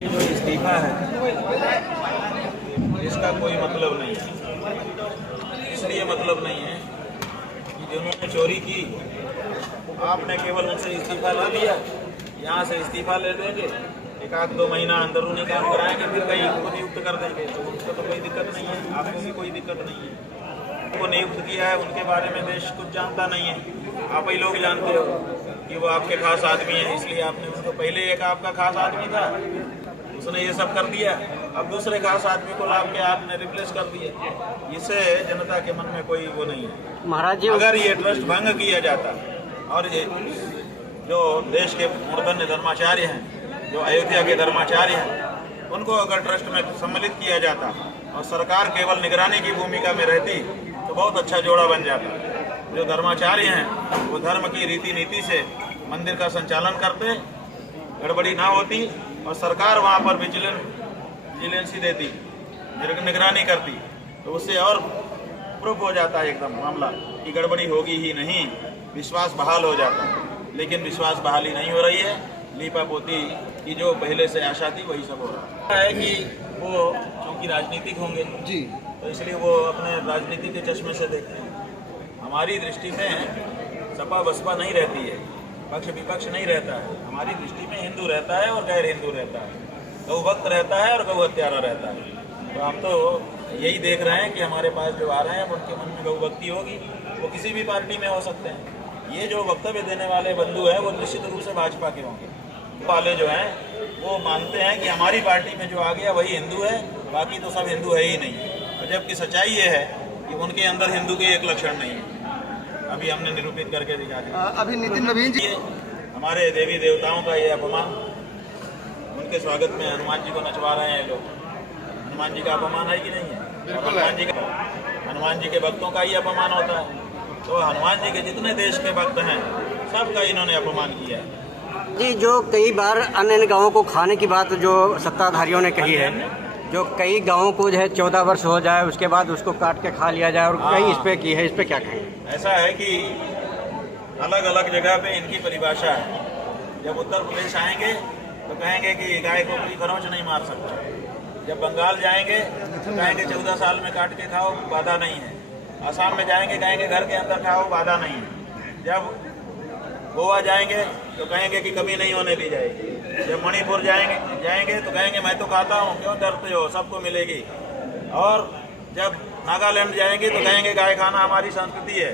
ये जो इस्तीफा है इसका कोई मतलब नहीं है। इसलिए मतलब नहीं है कि जिन्होंने चोरी की आपने केवल उनसे इस्तीफा ले लिया, यहाँ से इस्तीफा ले देंगे, एक आध दो महीना अंदरूनी काम कराएंगे, फिर कहीं को नियुक्त कर देंगे, तो उसका तो कोई दिक्कत नहीं है, आपको भी कोई दिक्कत नहीं है। उनको नियुक्त किया है, उनके बारे में देश कुछ जानता नहीं है, आप ही लोग जानते हो कि वो आपके खास आदमी है, इसलिए आपने उनको, पहले एक आपका खास आदमी था उसने ये सब कर दिया, अब दूसरे खास आदमी को लाभ के आपने रिप्लेस कर दिया। इससे जनता के मन में कोई वो नहीं है। महाराज जी, अगर ये ट्रस्ट भंग किया जाता और ये जो देश के मूर्धन्य धर्माचार्य हैं, जो अयोध्या के धर्माचार्य हैं, उनको अगर ट्रस्ट में सम्मिलित किया जाता और सरकार केवल निगरानी की भूमिका में रहती तो बहुत अच्छा जोड़ा बन जाता। जो धर्माचार्य हैं वो धर्म की रीति नीति से मंदिर का संचालन करते, गड़बड़ी ना होती और सरकार वहाँ पर विजिलेंसी देती, निगरानी करती, तो उससे और प्रूफ हो जाता है एकदम मामला कि गड़बड़ी होगी ही नहीं, विश्वास बहाल हो जाता। लेकिन विश्वास बहाली नहीं हो रही है, लीपा पोती की जो पहले से आशा थी वही सब हो रहा है कि वो क्योंकि राजनीतिक होंगे जी, तो इसलिए वो अपने राजनीति के चश्मे से देखते हैं। हमारी दृष्टि में सपा बसपा नहीं रहती है, पक्ष विपक्ष नहीं रहता है, हमारी दृष्टि में हिंदू रहता है और गैर हिंदू रहता है, गौ भक्त रहता है और गौ हत्यारा रहता है। तो हम तो यही देख रहे हैं कि हमारे पास जो आ रहे हैं उनके मन में गौ भक्ति होगी, वो किसी भी पार्टी में हो सकते हैं। ये जो वक्तव्य देने वाले बंधु हैं वो निश्चित रूप से भाजपा के होंगे, वाले जो हैं वो मानते हैं कि हमारी पार्टी में जो आ गया वही हिंदू है, बाकी तो सब हिंदू है ही नहीं। और जबकि सच्चाई ये है कि उनके अंदर हिंदू के एक लक्षण नहीं है, अभी हमने निरूपित करके दिखा दिया। अभी नितिन नवीन जी, हमारे देवी देवताओं का ये अपमान, उनके स्वागत में हनुमान जी को नचवा रहे हैं लोग। हनुमान जी का अपमान है कि नहीं है? हनुमान जी के भक्तों का ही अपमान होता है। तो हनुमान जी के जितने देश के भक्त हैं सबका इन्होंने अपमान किया है जी। जो कई बार अन्य गांवों को खाने की बात जो सत्ताधारियों ने कही है, जो कई गांवों को जो है 14 वर्ष हो जाए उसके बाद उसको काट के खा लिया जाए, और कई इस पे की है, इस पे क्या कहेंगे? ऐसा है कि अलग अलग जगह पे इनकी परिभाषा है। जब उत्तर प्रदेश आएंगे तो कहेंगे कि गाय को कोई खरोंच नहीं मार सकता, जब बंगाल जाएंगे तो कहेंगे 14 साल में काट के खाओ, बाधा नहीं है। असम में जाएंगे कहेंगे घर के अंदर खाओ, बाधा नहीं है। जब गोवा जाएंगे तो कहेंगे कि कमी नहीं होने दी जाएगी। जब मणिपुर जाएंगे तो कहेंगे मैं तो खाता हूँ, क्यों डरते हो, सबको मिलेगी। और जब नागालैंड जाएंगे तो कहेंगे गाय खाना हमारी संस्कृति है,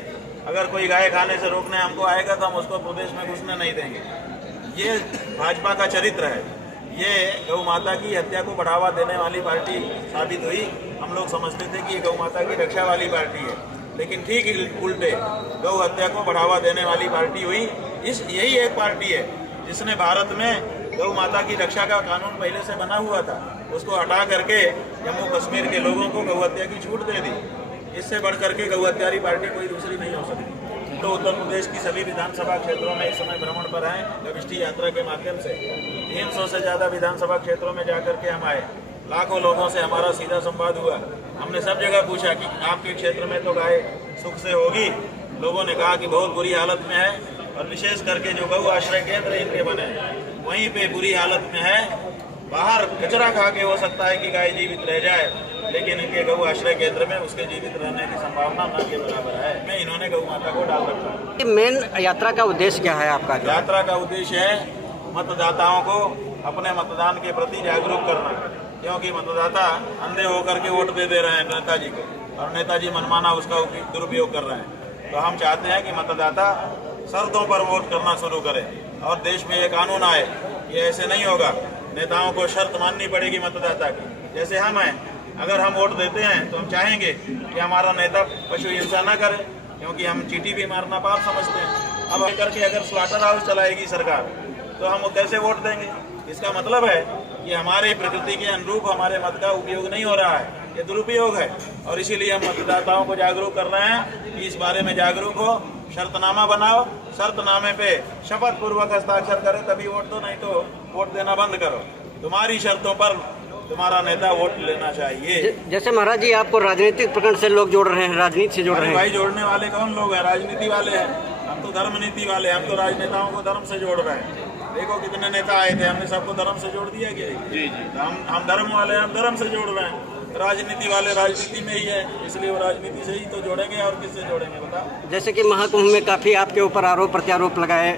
अगर कोई गाय खाने से रोकने हमको आएगा तो हम उसको प्रदेश में घुसने नहीं देंगे। ये भाजपा का चरित्र है। ये गौ माता की हत्या को बढ़ावा देने वाली पार्टी साबित हुई। हम लोग समझते थे कि ये गौ माता की रक्षा वाली पार्टी है, लेकिन ठीक उल्टे गौ हत्या को बढ़ावा देने वाली पार्टी हुई। यही एक पार्टी है जिसने भारत में गौ माता की रक्षा का कानून पहले से बना हुआ था, उसको हटा करके जम्मू कश्मीर के लोगों को गौ हत्या की छूट दे दी। इससे बढ़ करके गौ हत्यारी पार्टी कोई दूसरी नहीं हो सकती। तो उत्तर प्रदेश की सभी विधानसभा क्षेत्रों में इस समय भ्रमण पर हैं, गविष्ठी यात्रा के माध्यम से 300 से ज़्यादा विधानसभा क्षेत्रों में जाकर के हम आए। लाखों लोगों से हमारा सीधा संवाद हुआ। हमने सब जगह पूछा कि आपके क्षेत्र में तो गाय सुख से होगी, लोगों ने कहा कि बहुत बुरी हालत में है, और विशेष करके जो गौ आश्रय केंद्र इनके बने वहीं पे बुरी हालत में है। बाहर कचरा खा के हो सकता है कि गाय जीवित रह जाए, लेकिन इनके गौ आश्रय केंद्र में उसके जीवित रहने की संभावना न के बराबर है। मैं इन्होंने गौ माता को डाल रखा है। मेन यात्रा का उद्देश्य क्या है आपका? यात्रा का उद्देश्य है मतदाताओं को अपने मतदान के प्रति जागरूक करना, क्योंकि मतदाता अंधे होकर के वोट दे रहे हैं नेताजी को, और नेताजी मनमाना उसका दुरुपयोग कर रहे हैं। तो हम चाहते हैं कि मतदाता शर्तों पर वोट करना शुरू करे और देश में ये कानून आए। ये ऐसे नहीं होगा, नेताओं को शर्त माननी पड़ेगी मतदाता की। जैसे हम हैं, अगर हम वोट देते हैं तो हम चाहेंगे कि हमारा नेता पशु हिंसा न करे, क्योंकि हम चींटी भी मारना पाप समझते हैं। अब करके अगर स्लॉटर हाउस चलाएगी सरकार तो हम कैसे वोट देंगे? इसका मतलब है कि हमारी प्रकृति के अनुरूप हमारे मत का उपयोग नहीं हो रहा है, ये दुरुपयोग है। और इसीलिए हम मतदाताओं को जागरूक कर रहे हैं कि इस बारे में जागरूक हो, शर्तनामा बनाओ, शर्तनामे पे शपथ पूर्वक हस्ताक्षर करे तभी वोट दो, नहीं तो वोट देना बंद करो। तुम्हारी शर्तों पर तुम्हारा नेता वोट लेना चाहिए। जैसे महाराज जी, आपको राजनीतिक प्रकरण से लोग जोड़ रहे हैं, राजनीति से जोड़ रहे हैं। भाई जोड़ने वाले कौन लोग हैं? राजनीति वाले हैं। हम तो धर्म नीति वाले हैं, हम तो राजनेताओं को धर्म से जोड़ रहे हैं। देखो कितने नेता आए थे, हमने सबको धर्म से जोड़ दिया गया। जी जी, हम धर्म वाले, हम धर्म से जोड़ रहे हैं। राजनीति वाले राजनीति में ही है, इसलिए वो राजनीति से ही तो जोड़ेंगे, और किससे जोड़ेंगे बताओ। जैसे कि महाकुंभ में काफी आपके ऊपर आरोप प्रत्यारोप लगाए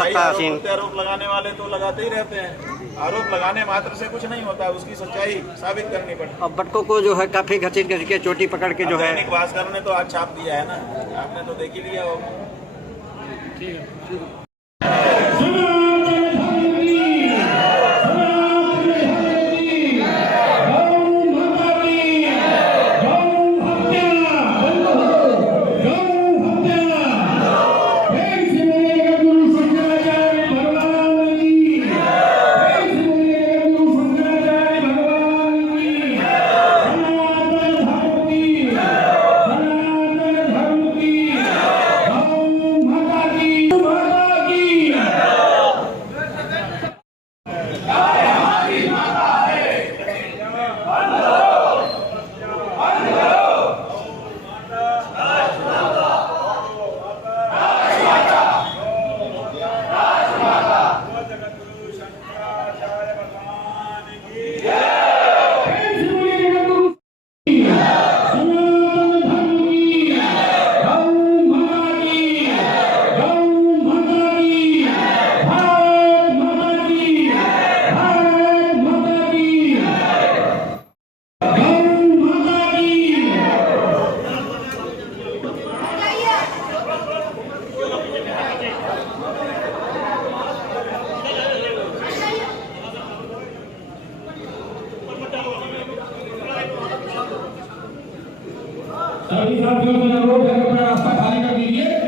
सत्तासीन। आरोप लगाने वाले तो लगाते ही रहते हैं, आरोप लगाने मात्र से कुछ नहीं होता, उसकी सच्चाई साबित करनी पड़ती है। अब बटकों को जो है काफी घसीट के चोटी पकड़ के जो है दैनिक भास्कर ने तो आज छाप दिया है ना, आपने तो देख ही लिया होगा। ठीक है। सभी साथियों से अनुरोध है कि अपना रास्ता खाली कर दीजिए।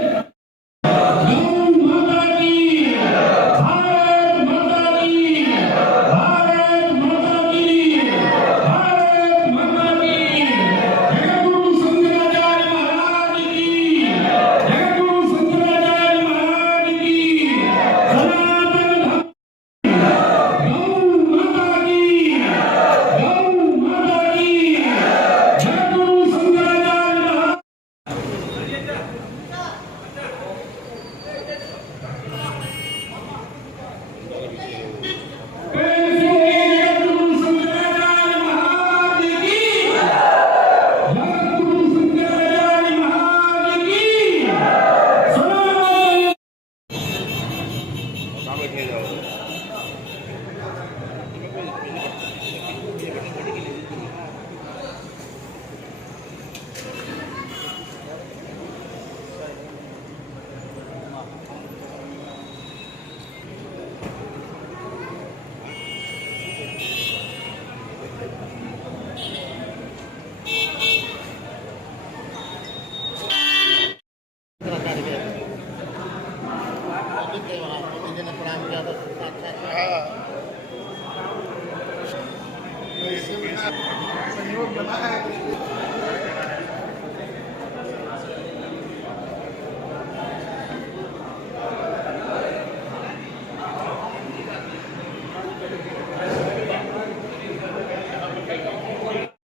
संयोग बना है।